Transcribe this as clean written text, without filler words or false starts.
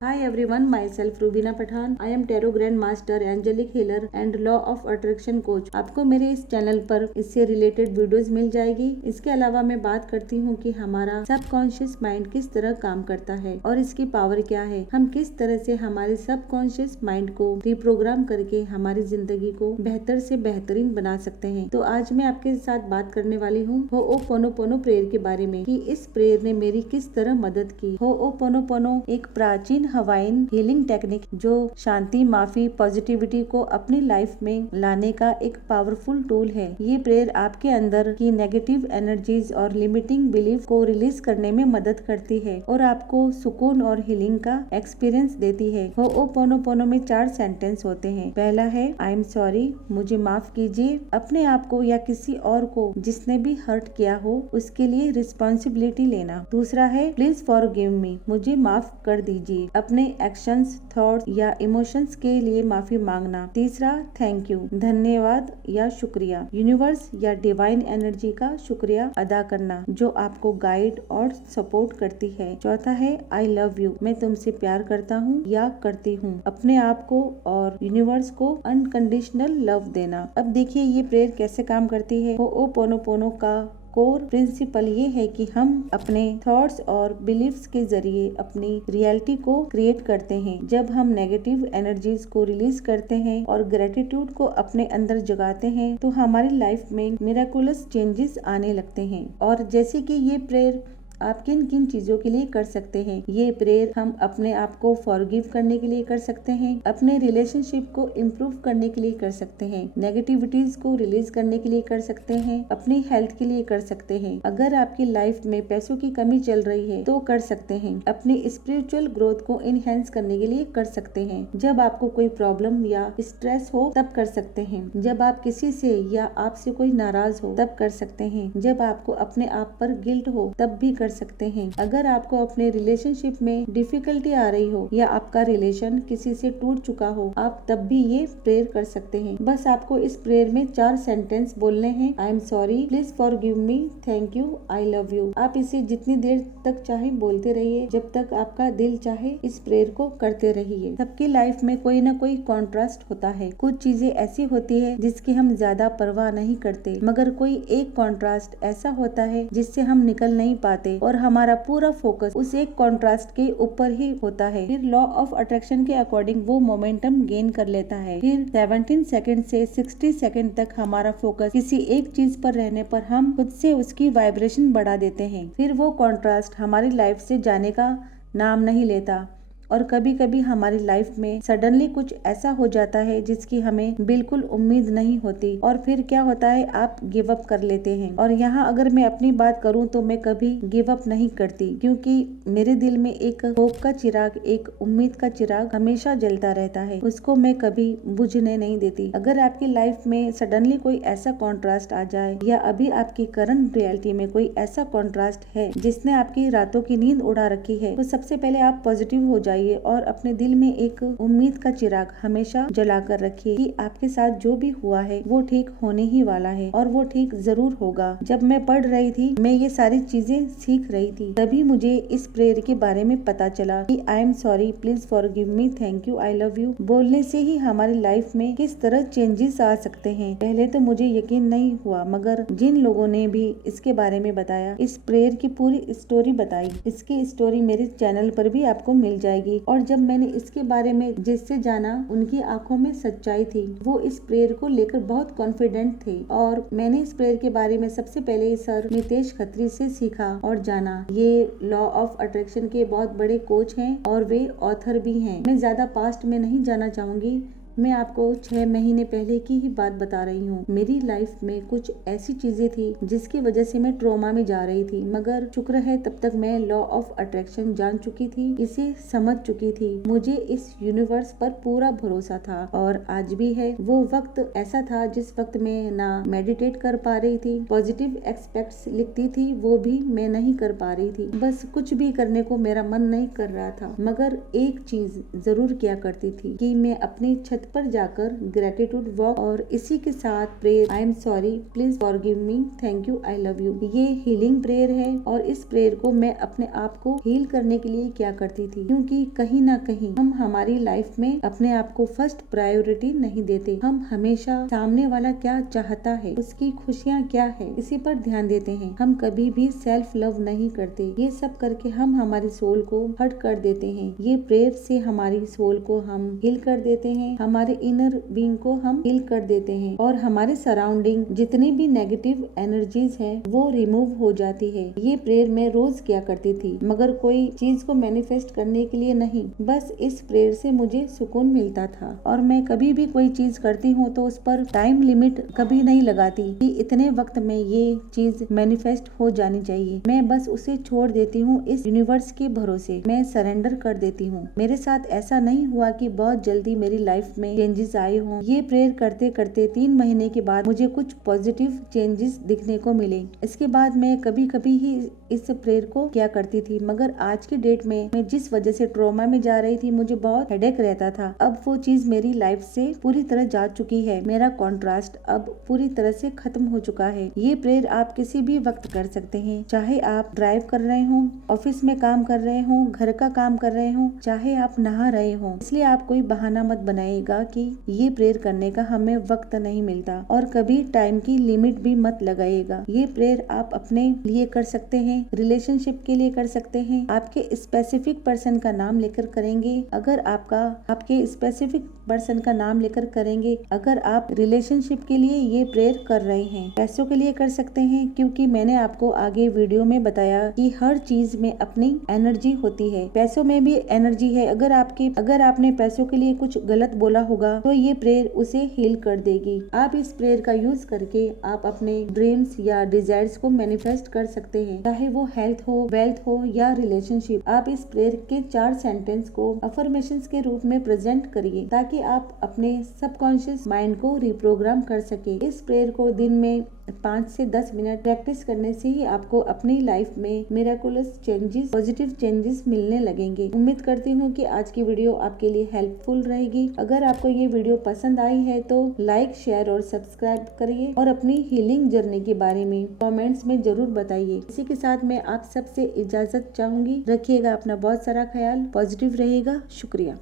Hi everyone, myself Rubina Pathan. I am Tarot Grand Master, Angelic Healer and Law of Attraction Coach. आपको मेरे इस channel पर इससे related videos मिल जाएगी। इसके अलावा मैं बात करती हूँ कि हमारा सबकॉन्शियस माइंड किस तरह काम करता है और इसकी पावर क्या है। हम किस तरह से हमारे सबकॉन्शियस माइंड को रिप्रोग्राम करके हमारी जिंदगी को बेहतर से बेहतरीन बना सकते हैं। तो आज मैं आपके साथ बात करने वाली हूँ होओपोनोपोनो प्रेयर के बारे में कि इस प्रेयर ने मेरी किस तरह मदद की। होओपोनोपोनो एक प्राचीन हवाइन हीलिंग टेक्निक जो शांति, माफी, पॉजिटिविटी को अपनी लाइफ में लाने का एक पावरफुल टूल है। ये प्रेयर आपके अंदर की नेगेटिव एनर्जीज और लिमिटिंग बिलीफ को रिलीज करने में मदद करती है और आपको सुकून और हीलिंग का एक्सपीरियंस देती है। होओपोनोपोनो में 4 सेंटेंस होते हैं। पहला है आई एम सॉरी, मुझे माफ कीजिए। अपने आप को या किसी और को जिसने भी हर्ट किया हो उसके लिए रिस्पॉन्सिबिलिटी लेना। दूसरा है प्लीज फॉरगिव मी, मुझे माफ कर दीजिए। अपने एक्शंस, थॉट्स या इमोशंस के लिए माफी मांगना। तीसरा थैंक यू, धन्यवाद या शुक्रिया। यूनिवर्स या डिवाइन एनर्जी का शुक्रिया अदा करना जो आपको गाइड और सपोर्ट करती है। चौथा है आई लव यू, मैं तुमसे प्यार करता हूँ या करती हूँ। अपने आप को और यूनिवर्स को अनकंडीशनल लव देना। अब देखिए ये प्रेयर कैसे काम करती है। होओपोनोपोनो का कोर प्रिंसिपल ये है कि हम अपने थॉट्स और बिलीफ्स के जरिए अपनी रियलिटी को क्रिएट करते हैं। जब हम नेगेटिव एनर्जीज को रिलीज करते हैं और ग्रेटिट्यूड को अपने अंदर जगाते हैं तो हमारी लाइफ में मिराकुलस चेंजेस आने लगते हैं। और जैसे कि ये प्रेयर आप किन किन चीजों के लिए कर सकते हैं। ये प्रेयर हम अपने आप को फॉरगिव करने के लिए कर सकते हैं, अपने रिलेशनशिप को इम्प्रूव करने के लिए कर सकते हैं, नेगेटिविटीज को रिलीज करने के लिए कर सकते हैं, अपनी हेल्थ के लिए कर सकते हैं। अगर आपकी लाइफ में पैसों की कमी चल रही है तो कर सकते हैं। अपनी स्पिरिचुअल ग्रोथ को इनहेंस करने के लिए कर सकते हैं। जब आपको कोई प्रॉब्लम या स्ट्रेस हो तब कर सकते हैं। जब आप किसी से या आपसे कोई नाराज हो तब कर सकते हैं। जब आपको अपने आप पर गिल्ट हो तब भी कर सकते हैं। अगर आपको अपने रिलेशनशिप में डिफिकल्टी आ रही हो या आपका रिलेशन किसी से टूट चुका हो आप तब भी ये प्रेयर कर सकते हैं। बस आपको इस प्रेयर में 4 सेंटेंस बोलने हैं। I am sorry, please forgive me, thank you, I love you. आप इसे जितनी देर तक चाहे बोलते रहिए, जब तक आपका दिल चाहे इस प्रेयर को करते रहिए। सबकी लाइफ में कोई ना कोई कॉन्ट्रास्ट होता है। कुछ चीजें ऐसी होती है जिसकी हम ज्यादा परवाह नहीं करते, मगर कोई एक कॉन्ट्रास्ट ऐसा होता है जिससे हम निकल नहीं पाते और हमारा पूरा फोकस उस एक कॉन्ट्रास्ट के ऊपर ही होता है। फिर लॉ ऑफ अट्रैक्शन के अकॉर्डिंग वो मोमेंटम गेन कर लेता है। फिर 17 सेकंड से 60 सेकंड तक हमारा फोकस किसी एक चीज पर रहने पर हम खुद से उसकी वाइब्रेशन बढ़ा देते हैं। फिर वो कॉन्ट्रास्ट हमारी लाइफ से जाने का नाम नहीं लेता और कभी कभी हमारी लाइफ में सडनली कुछ ऐसा हो जाता है जिसकी हमें बिल्कुल उम्मीद नहीं होती और फिर क्या होता है आप गिव अप कर लेते हैं। और यहाँ अगर मैं अपनी बात करूँ तो मैं कभी गिव अप नहीं करती क्योंकि मेरे दिल में एक होप का चिराग, एक उम्मीद का चिराग हमेशा जलता रहता है, उसको मैं कभी बुझने नहीं देती। अगर आपकी लाइफ में सडनली कोई ऐसा कॉन्ट्रास्ट आ जाए या अभी आपकी करंट रियलिटी में कोई ऐसा कॉन्ट्रास्ट है जिसने आपकी रातों की नींद उड़ा रखी है तो सबसे पहले आप पॉजिटिव हो जाइए और अपने दिल में एक उम्मीद का चिराग हमेशा जला कर रखिए कि आपके साथ जो भी हुआ है वो ठीक होने ही वाला है और वो ठीक जरूर होगा। जब मैं पढ़ रही थी, मैं ये सारी चीजें सीख रही थी, तभी मुझे इस प्रेयर के बारे में पता चला कि I am sorry, please forgive me, thank you, I love you बोलने से ही हमारी लाइफ में किस तरह चेंजेस आ सकते हैं। पहले तो मुझे यकीन नहीं हुआ, मगर जिन लोगों ने भी इसके बारे में बताया, इस प्रेयर की पूरी स्टोरी बताई, इसकी स्टोरी मेरे चैनल पर भी आपको मिल जाएगी। और जब मैंने इसके बारे में जिससे जाना उनकी आंखों में सच्चाई थी, वो इस प्रेयर को लेकर बहुत कॉन्फिडेंट थे। और मैंने इस प्रेयर के बारे में सबसे पहले सर नितेश खत्री से सीखा और जाना। ये लॉ ऑफ अट्रैक्शन के बहुत बड़े कोच हैं और वे ऑथर भी हैं। मैं ज्यादा पास्ट में नहीं जाना चाहूंगी, मैं आपको 6 महीने पहले की ही बात बता रही हूँ। मेरी लाइफ में कुछ ऐसी चीजें थी जिसकी वजह से मैं ट्रोमा में जा रही थी, मगर शुक्र है तब तक मैं लॉ ऑफ अट्रैक्शन जान चुकी थी, इसे समझ चुकी थी। मुझे इस यूनिवर्स पर पूरा भरोसा था और आज भी है। वो वक्त ऐसा था जिस वक्त मैं ना मेडिटेट कर पा रही थी, पॉजिटिव एक्सपेक्ट्स लिखती थी वो भी मैं नहीं कर पा रही थी, बस कुछ भी करने को मेरा मन नहीं कर रहा था। मगर एक चीज जरूर किया करती थी कि मैं अपनी छत अर्थ पर जाकर ग्रेटिट्यूड वॉक और इसी के साथ prayer I am sorry, please forgive me, thank you, I love you. ये हीलिंग प्रेयर है और इस प्रेयर को मैं अपने आप को हील करने के लिए क्या करती थी, क्योंकि कहीं ना कहीं हम हमारी लाइफ में अपने आप को फर्स्ट प्रायोरिटी नहीं देते। हम हमेशा सामने वाला क्या चाहता है, उसकी खुशियाँ क्या है, इसी पर ध्यान देते हैं। हम कभी भी सेल्फ लव नहीं करते। ये सब करके हम हमारी सोल को हर्ट कर देते हैं। ये प्रेयर से हमारी सोल को हम हील कर देते हैं, हमारे इनर बीइंग को हम हील कर देते हैं और हमारे सराउंडिंग जितनी भी नेगेटिव एनर्जीज है वो रिमूव हो जाती है। ये प्रेयर मैं रोज किया करती थी, मगर कोई चीज को मैनिफेस्ट करने के लिए नहीं, बस इस प्रेयर से मुझे सुकून मिलता था। और मैं कभी भी कोई चीज करती हूँ तो उस पर टाइम लिमिट कभी नहीं लगाती कि इतने वक्त में ये चीज मैनिफेस्ट हो जानी चाहिए। मैं बस उसे छोड़ देती हूँ इस यूनिवर्स के भरोसे, मैं सरेंडर कर देती हूँ। मेरे साथ ऐसा नहीं हुआ कि बहुत जल्दी मेरी लाइफ में चेंजेस आए हों। ये प्रेयर करते करते 3 महीने के बाद मुझे कुछ पॉजिटिव चेंजेस दिखने को मिले। इसके बाद मैं कभी कभी ही इस प्रेयर को क्या करती थी, मगर आज की डेट में मैं जिस वजह से ट्रॉमा में जा रही थी, मुझे बहुत हेडेक रहता था। अब वो चीज मेरी लाइफ से पूरी तरह जा चुकी है। मेरा कॉन्ट्रास्ट अब पूरी तरह से खत्म हो चुका है। ये प्रेयर आप किसी भी वक्त कर सकते हैं, चाहे आप ड्राइव कर रहे हो, ऑफिस में काम कर रहे हो, घर का काम कर रहे हो, चाहे आप नहा रहे हो। इसलिए आप कोई बहाना मत बनाइएगा कि ये प्रेयर करने का हमें वक्त नहीं मिलता, और कभी टाइम की लिमिट भी मत लगाइएगा। ये प्रेयर आप अपने लिए कर सकते हैं, रिलेशनशिप के लिए कर सकते हैं, आपके स्पेसिफिक पर्सन का नाम लेकर करेंगे। अगर आपके स्पेसिफिक पर्सन का नाम लेकर करेंगे, अगर आप रिलेशनशिप के लिए ये प्रेयर कर रहे हैं, पैसों के लिए कर सकते हैं, क्योंकि मैंने आपको आगे वीडियो में बताया कि हर चीज में अपनी एनर्जी होती है। पैसों में भी एनर्जी है। अगर आपने पैसों के लिए कुछ गलत बोला होगा तो ये प्रेयर उसे हील कर देगी। आप इस प्रेयर का यूज करके आप अपने ड्रीम्स या डिजायर्स को मैनिफेस्ट कर सकते हैं, चाहे वो हेल्थ हो, वेल्थ हो या रिलेशनशिप। आप इस प्रेयर के 4 सेंटेंस को अफर्मेशंस के रूप में प्रेजेंट करिए, ताकि आप अपने सबकॉन्शियस माइंड को रिप्रोग्राम कर सके। इस प्रेयर को दिन में 5 से 10 मिनट प्रैक्टिस करने से ही आपको अपनी लाइफ में मिराकुलस चेंजेस, पॉजिटिव चेंजेस मिलने लगेंगे। उम्मीद करती हूँ कि आज की वीडियो आपके लिए हेल्पफुल रहेगी। अगर आपको ये वीडियो पसंद आई है तो लाइक, शेयर और सब्सक्राइब करिए और अपनी हीलिंग जर्नी के बारे में कमेंट्स में जरूर बताइए। इसी के साथ मैं आप सबसे इजाजत चाहूंगी। रखिएगा अपना बहुत सारा ख्याल, पॉजिटिव रहेगा। शुक्रिया।